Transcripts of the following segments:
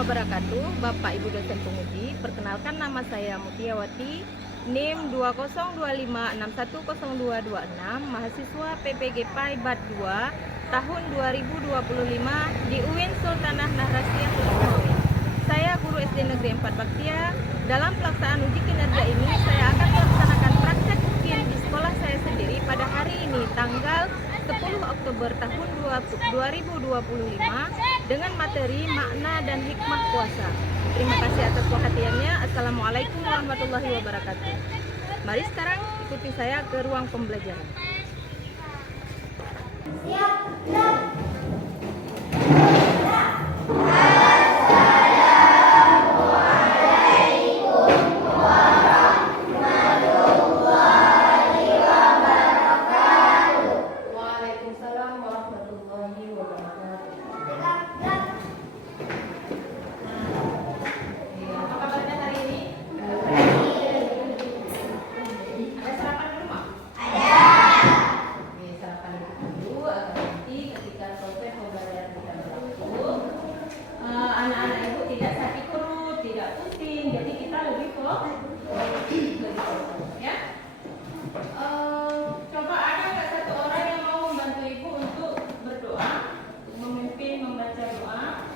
wabarakatuh, Bapak Ibu dosen penguji. Perkenalkan, nama saya Mutiawati, NIM 2025610226, mahasiswa PPG PAI BAD 2 tahun 2025 di UIN Sultanah Nahrasiyah Husnawi. Saya guru SD Negeri 4 Baktia. Dalam pelaksanaan uji kinerja ini, saya akan melaksanakan praktek UKIN di sekolah saya sendiri pada hari ini, tanggal 10 Oktober tahun 2025 dengan materi makna dan hikmah puasa. Terima kasih atas perhatiannya. Assalamualaikum warahmatullahi wabarakatuh. Mari sekarang ikuti saya ke ruang pembelajaran. Siap. Coba ada nggak satu orang yang mau membantu ibu untuk berdoa, memimpin membaca doa?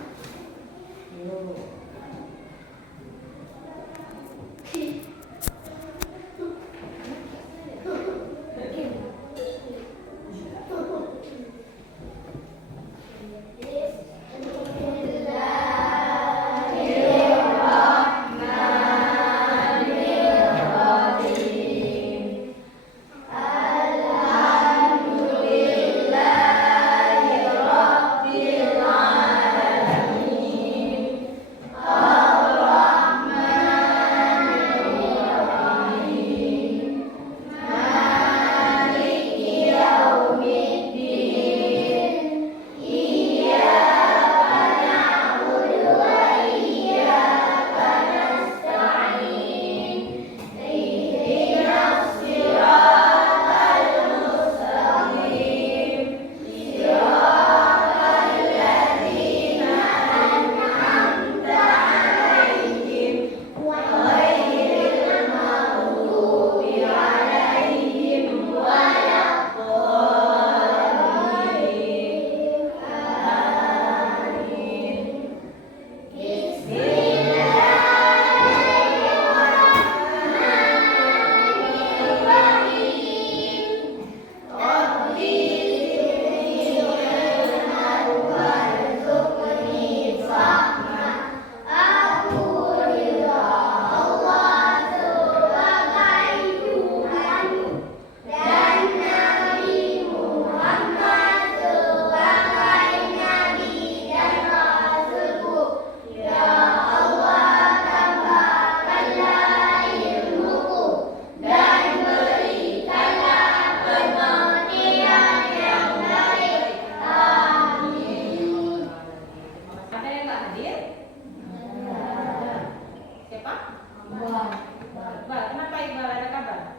Kenapa Iqbal, ada kabar?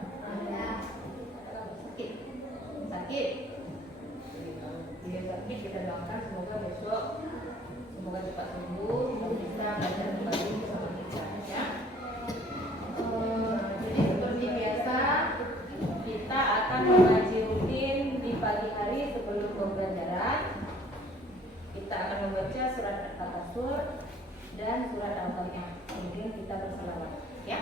Sakit. Dia sakit, kita doakan semoga besok cepat sembuh, bisa belajar kembali bersama kita, ya. Jadi seperti biasa kita akan mengaji rutin di pagi hari sebelum pembelajaran. Kita akan membaca surat Al-Takasur dan surat Al-Fatihah. Kemudian kita berselawat, ya.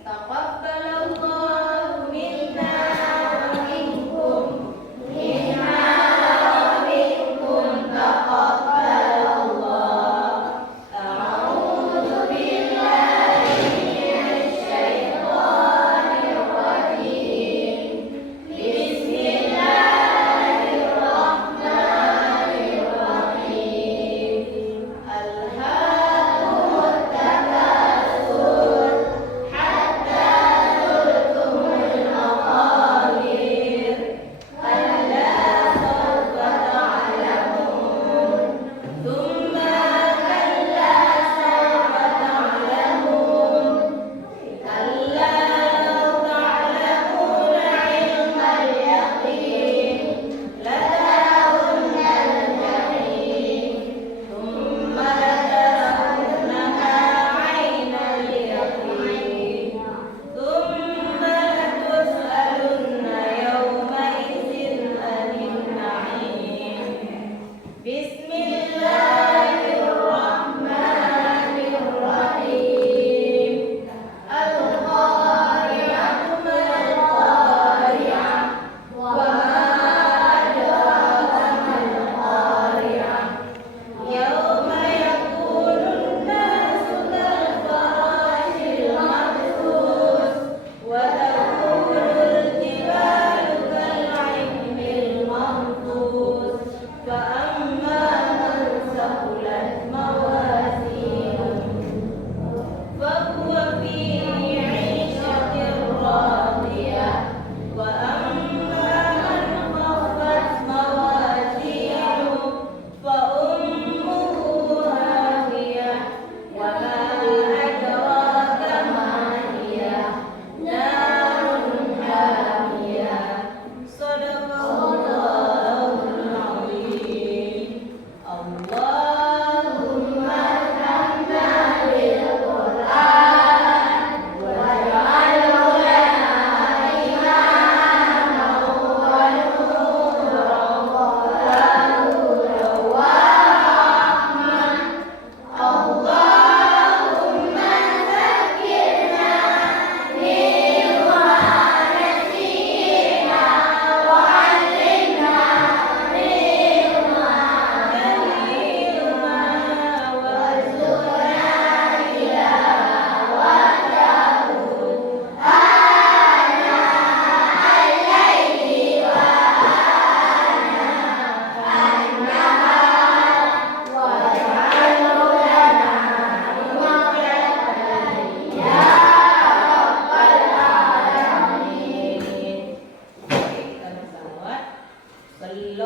Taqabbalallahu minna wa minkum, minna wa minkum, taqabbalallah. A'udzu billahi minasy syaithanir rajim. Bismillahirrahmanirrahim. Alhaakumut takatsur hatta zurtum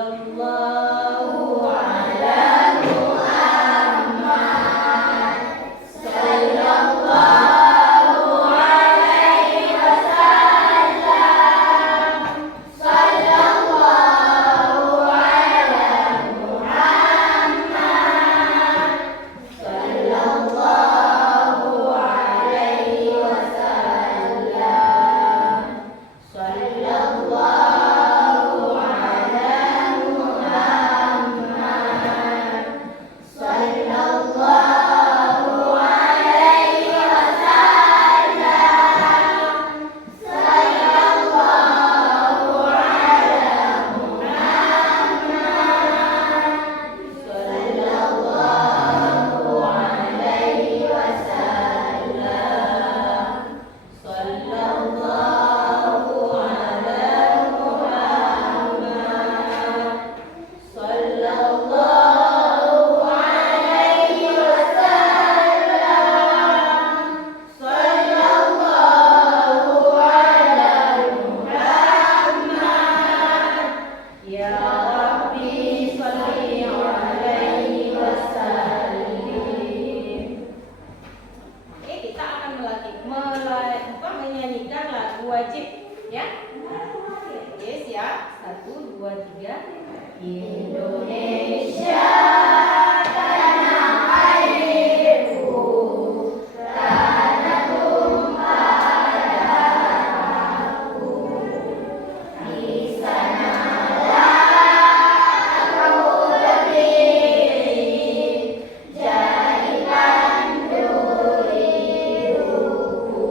Sallallahu ala Muhammad. Sallallahu alaihi wasallam. Sallallahu ala Muhammad. Sallallahu alaihi wasallam. Sallallahu ala Muhammad. Sallallahu alaihi wasallam. Sallallahu ala Muhammad. Sallallahu alaihi wasallam. Sallallahu ala Muhammad. Sallallahu alaihi wasallam. Sallallahu ala Muhammad. Ya Rabbi sholli alaihi wasallim. Oke, kita akan menyanyikan lagu wajib, ya. Oke, siap. 1, 2, 3. Indonesia tanah airku, tanah tumpah darahku. Di sanalah aku berdiri, jadikan duri hidupku.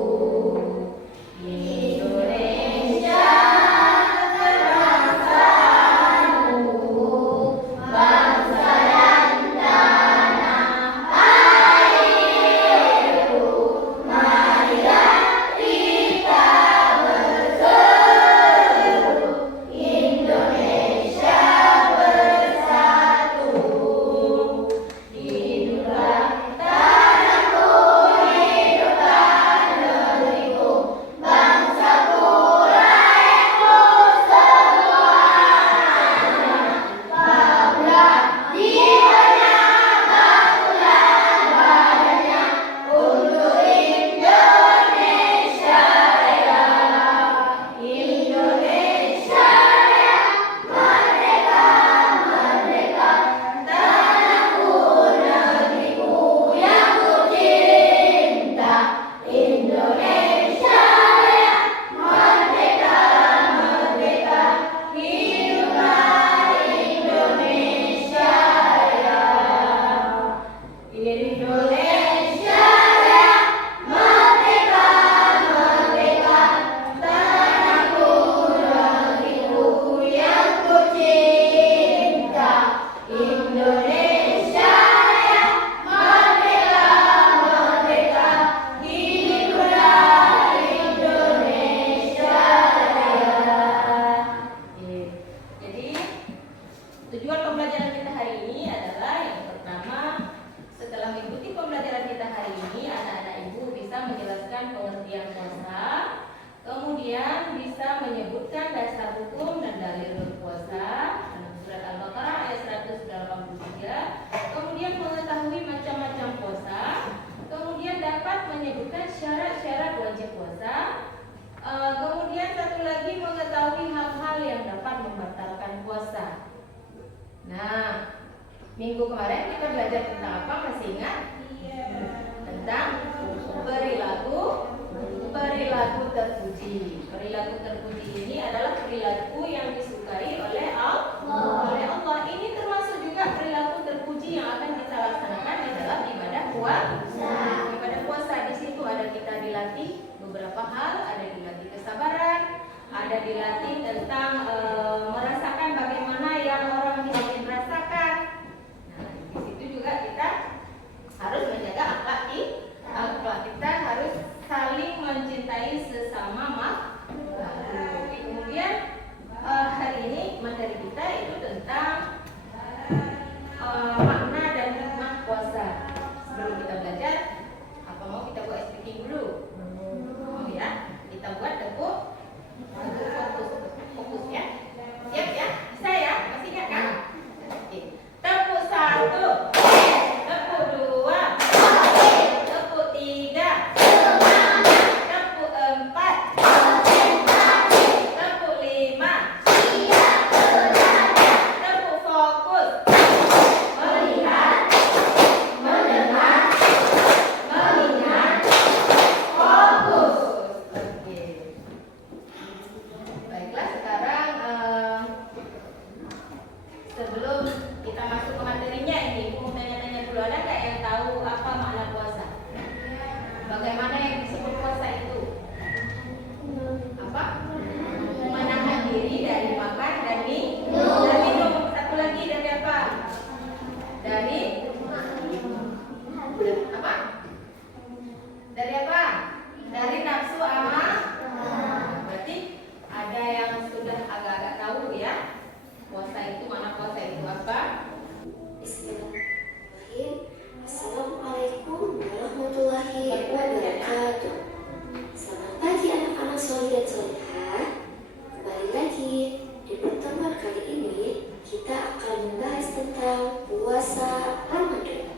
Indonesia kebangsaanku, bangsa dan tanah airku. Marilah kita berseru, Indonesia bersatu. Hiduplah tanahku, hiduplah negeriku, bangsaku, rakyatku semuanya. Bangunlah jiwanya, bangunlah badannya untuk Indonesia Raya. Indonesia Raya, merdeka, merdeka, tanahku, negeriku yang ku cinta. Indonesia Raya, merdeka, merdeka, hiduplah Indonesia Raya. Indonesia Raya, merdeka, merdeka, tanahku, negeriku yang ku cinta. Indonesia Raya, merdeka, merdeka, hiduplah Indonesia Raya. Jadi tujuan pembelajaran kita hari ini adalah yang pertama, setelah mengikuti pembelajaran kita hari ini, anak-anak ibu bisa menjelaskan pengertian puasa, kemudian bisa menyebutkan dasar hukum dan dalil berpuasa dalam surat Al-Baqarah ayat 183, kemudian mengetahui macam-macam puasa, kemudian dapat menyebutkan syarat-syarat wajib puasa, kemudian satu lagi mengetahui hal-hal yang dapat membatalkan puasa. Nah, minggu kemarin kita belajar tentang apa, masih ingat? Tentang perilaku terpuji. Perilaku terpuji ini adalah perilaku yang disukai oleh Allah. Ini termasuk juga perilaku terpuji yang akan kita laksanakan di dalam ibadah puasa. Ibadah puasa di situ ada kita dilatih beberapa hal, ada dilatih kesabaran, ada dilatih tentang merasakan bagaimana yang orang lain rasakan. Nah, di situ juga kita harus menjaga akhlak kita harus saling mencintai sesama makhluk. Kemudian hari ini materi kita itu tentang makna dan hikmah puasa. Sebelum kita belajar, apa mau kita buat speaking dulu? Mau ya? Kita buat tepuk fokus ya. Siap ya? yang sudah agak-agak tahu ya, puasa itu mana, puasa itu apa? Bismillahirrahmanirrahim. Assalamualaikum warahmatullahi wabarakatuh. Selamat pagi anak-anak soleh dan solehah. Kembali lagi di pertemuan kali ini kita akan membahas tentang puasa Ramadan.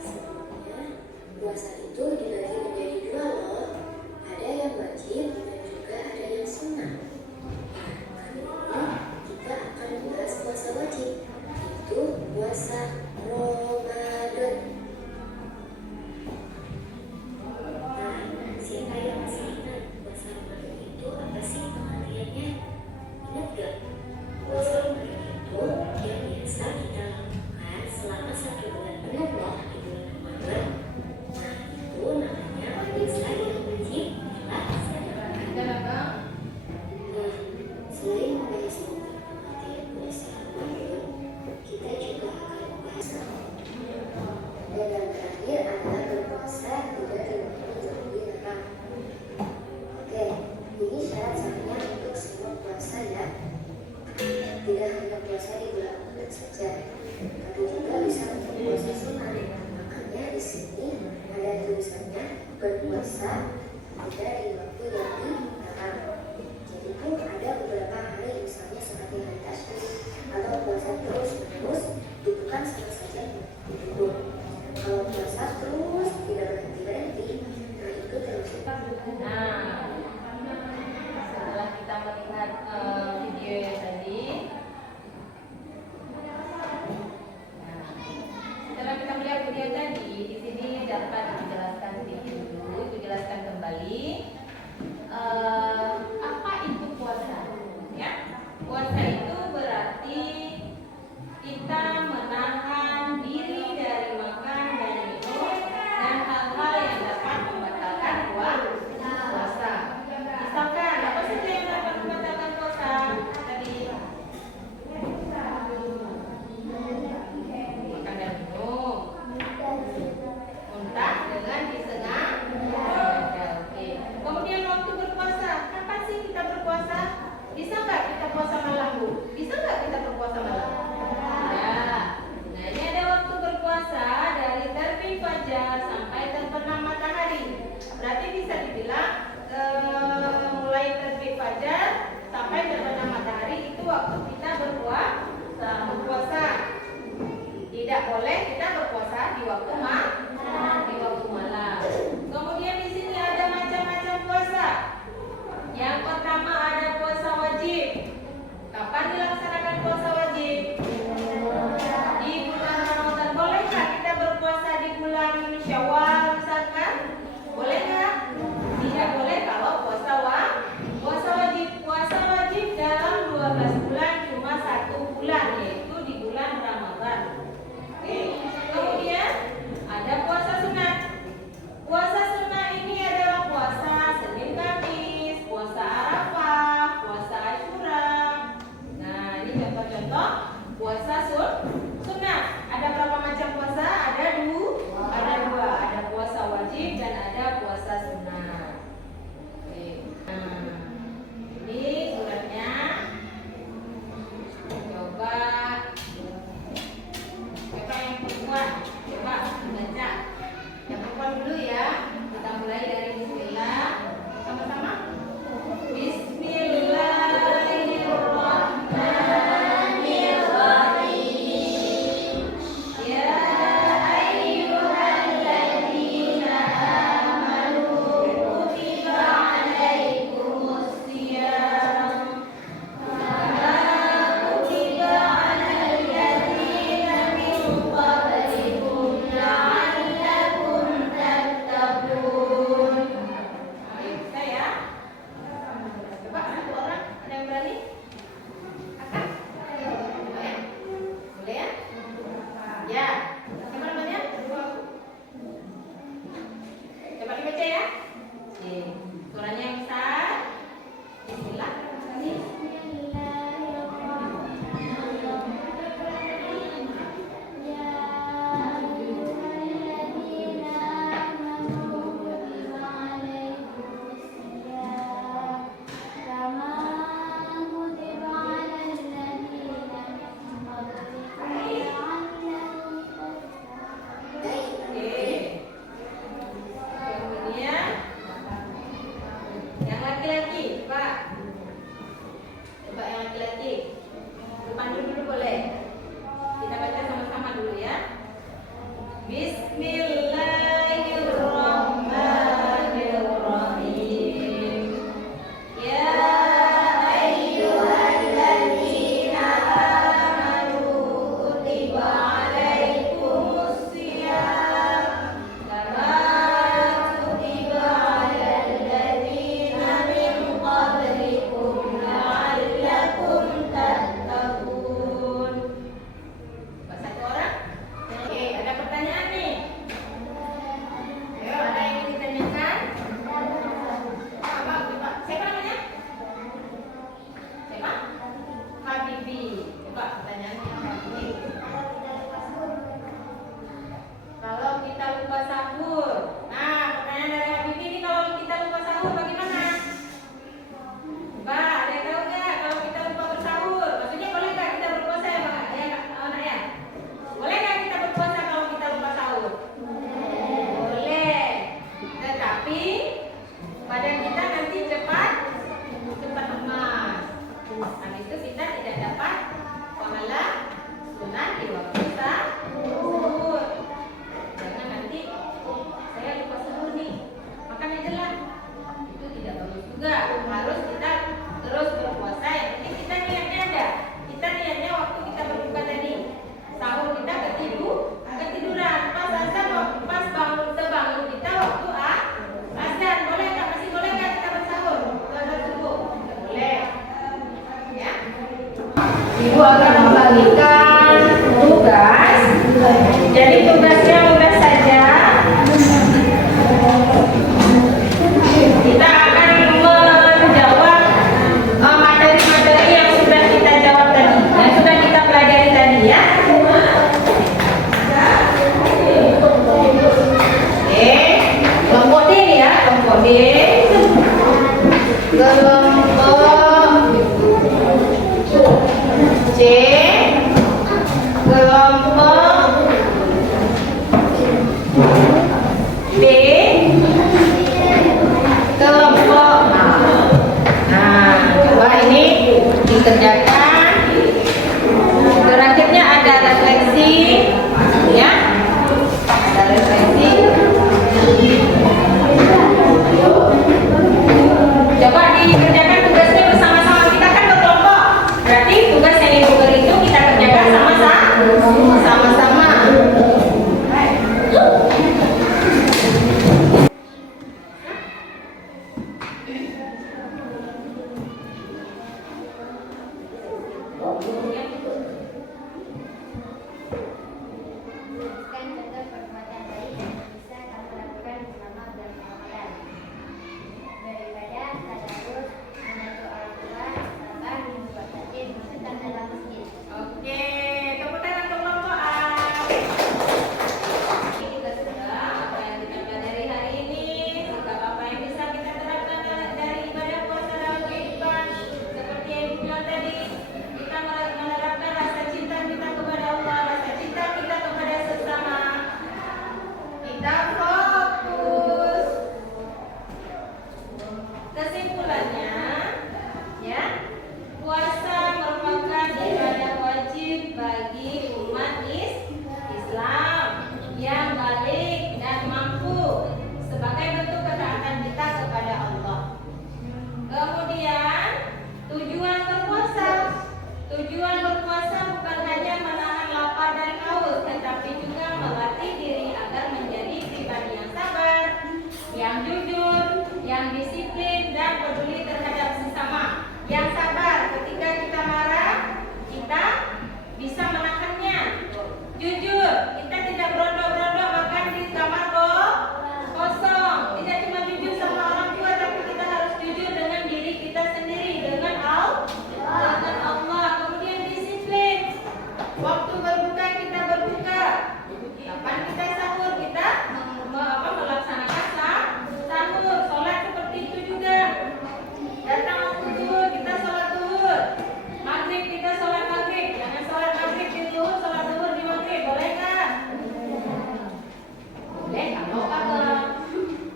Sebelumnya, puasa itu dibagi menjadi dua loh. Ada yang wajib dan juga ada yang sunnah. Kali ini kita akan membahas puasa wajib, yaitu puasa Ramadan. Nah, siapa yang masih ingat puasa Ramadan itu apa sih pengertiannya? Ingat gak? Puasa Ramadan itu yang biasa kita lakukan selama 1 bulan penuh loh di bulan Ramadan. Nah, itu namanya puasa yang wajib dilaksanakan. Nah, selain membahas tentang pengertian puasa Ramadan, kita juga akan membahas dan yang terakhir adalah berpuasa tidak di waktu yang dilarang. Oke, ini syarat-syaratnya untuk semua puasa ya. Tidak hanya puasa di bulan Ramadan saja, tapi juga bisa untuk puasa sunnah. Makanya di sini ada tulisannya berpuasa tidak di waktu yang dilarang. Jadi pun ada beberapa hari misalnya seperti hari tasyrik atau puasa terus-menerus itu bukan sama saja duduk. Kalau puasa terus tidak berhenti-berhenti, nah itu terus. Nah, setelah kita melihat video yang tadi, setelah kita melihat video tadi, di sini dapat dijelaskan sedikit dulu, dijelaskan kembali apa itu puasa. Ya, puasa itu berarti kita menahan diri dari makan dan minum dan hal-hal yang dapat membatalkan puasa. Misalkan apa saja yang dapat membatalkan puasa tadi? Makan dan minum, muntah dengan disengaja. Oke. Kemudian waktu berpuasa, kapan sih kita berpuasa? Bisa nggak kita puasa malam, Bu? Bisa nggak kita berpuasa malam? Ya. Nah, ini ada waktu berpuasa dari terbit fajar sampai terbenam matahari. Berarti bisa dibilang mulai terbit fajar sampai terbenam matahari itu waktu kita berpuasa. Tidak boleh kita berpuasa di waktu malam. Kemudian di sini ada macam-macam puasa. Yang pertama ada puasa wajib. Kapan dilaksanakan puasa wajib? Di bulan Ramadan. Boleh nggak kita berpuasa di bulan Syawal misalkan? Boleh nggak? Tidak boleh. Habis itu kita tidak dapat pahala sunat di waktu sahur. Jangan nanti saya lupa sahur nih, makan aja lah. Itu tidak bagus juga. Harus kita terus berpuasa. Yang penting kita niatnya ada. Kita niatnya waktu kita berbuka tadi. Sahur kita ketiduran. Pas azan, pas bangun kita waktu azan. Boleh nggak? Masih boleh nggak kita bersahur? Azan subuh. Tidak boleh. Ya. Ibu akan membagikan tugas. Jadi tugasnya mudah saja. Kita akan menjawab materi-materi yang sudah kita jawab tadi, yang sudah kita pelajari tadi ya. Kelompok D ya, kelompok D. Kelompok C, kelompok D, kelompok A. Nah, coba ini dikerjakan. Terakhirnya ada refleksi, ya. Ada refleksi. Coba dikerjakan tugasnya bersama-sama. Kita kan berkelompok. Berarti tugas yang ibu beri itu kita kerjakan sama-sama. Kan contoh perbuatan baik yang bisa kamu lakukan selama bulan Ramadan. Daripada tadarus, membantu orang tua, sabar, membuat takjil, masukkan dalam masjid. Oke, tepuk tangan untuk kelompok A. Ini kita sudah apa yang kita pelajari hari ini, sikap apa yang bisa kita terapkan dari ibadah puasa dalam kehidupan. Seperti yang ibu bilang tadi, kita menerapkan rasa cinta kita kepada Allah, rasa cinta kita kepada sesama. Kita fokus. Kesimpulannya, ya, puasa merupakan ibadah wajib bagi umat Islam yang balik dan mampu sebagai bentuk ketaatan kita kepada Allah. Kemudian tujuan berpuasa bukan hanya menahan lapar dan haus, tetapi juga melatih diri agar menjadi pribadi yang sabar, yang jujur, yang disiplin dan peduli terhadap sesama. Yang sabar ketika kita marah, kita bisa menahannya. Jujur, kita tidak berondong-ondong makan di kamar kosong. Tidak cuma jujur sama orang tua, tapi kita harus jujur dengan diri kita sendiri, dengan Allah. Kemudian disiplin. Waktu berbuka kita berbuka. Kapan kita sahur, kita melaksanakan sahur. Sholat seperti itu juga. Datang waktu zuhur kita sholat zuhur. Maghrib kita sholat maghrib. Jangan sholat maghrib di zuhur, sholat zuhur di maghrib. Boleh nggak? Boleh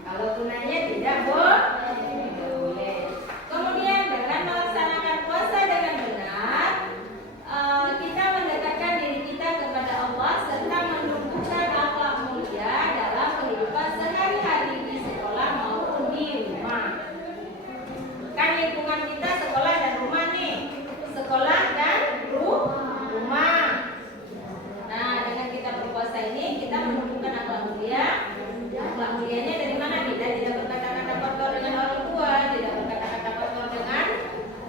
kalau tunainya tidak boleh. Kemudian dengan melaksanakan puasa dengan benar, kita mendekatkan diri kita kepada Allah serta menumbuhkan akhlak mulia dalam kehidupan sehari-hari di sekolah maupun di rumah. Kan lingkungan kita sekolah dan rumah nih. Sekolah dan rumah. Nah, dengan kita berpuasa ini kita menumbuhkan akhlak mulia. Akhlak mulianya dari mana? Kita tidak berkata-kata kotor dengan orang tua, tidak berkata-kata kotor dengan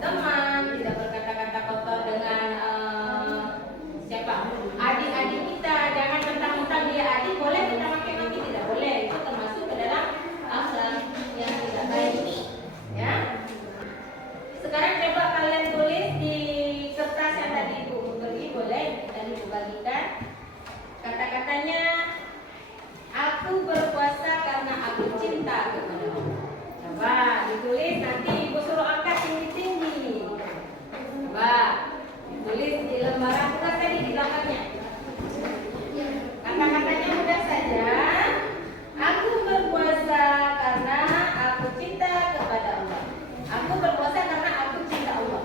teman, tidak berkata-kata kotor dengan siapa? Adik-adik kita. Jangan mentang-mentang dia adik boleh kita maki-maki, tidak boleh. Itu termasuk ke dalam akhlak yang tidak baik. Ya. Sekarang coba kalian tulis di kertas yang tadi Ibu beri, boleh dan Ibu bagikan. Kata-katanya, aku berpuasa karena aku cinta kepada Allah. Coba ditulis, nanti Ibu suruh angkat tinggi-tinggi. Coba tulis di lembaran tugas tadi di belakangnya. Kata-katanya mudah saja. Aku berpuasa karena aku cinta kepada Allah. Aku berpuasa karena aku cinta Allah.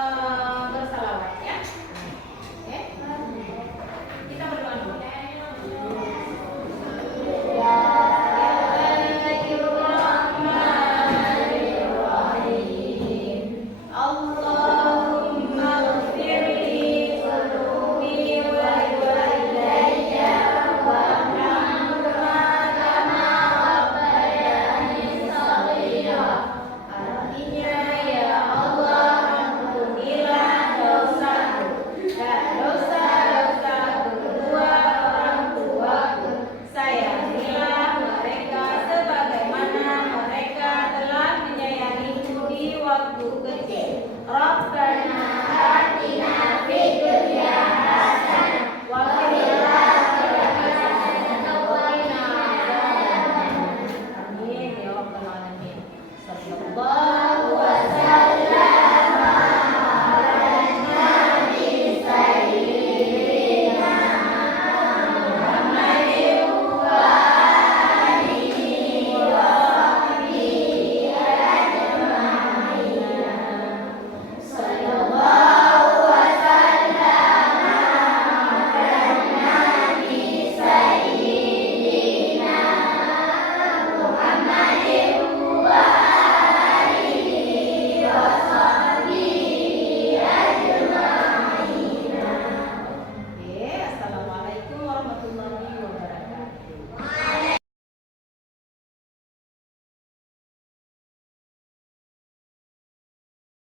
eh,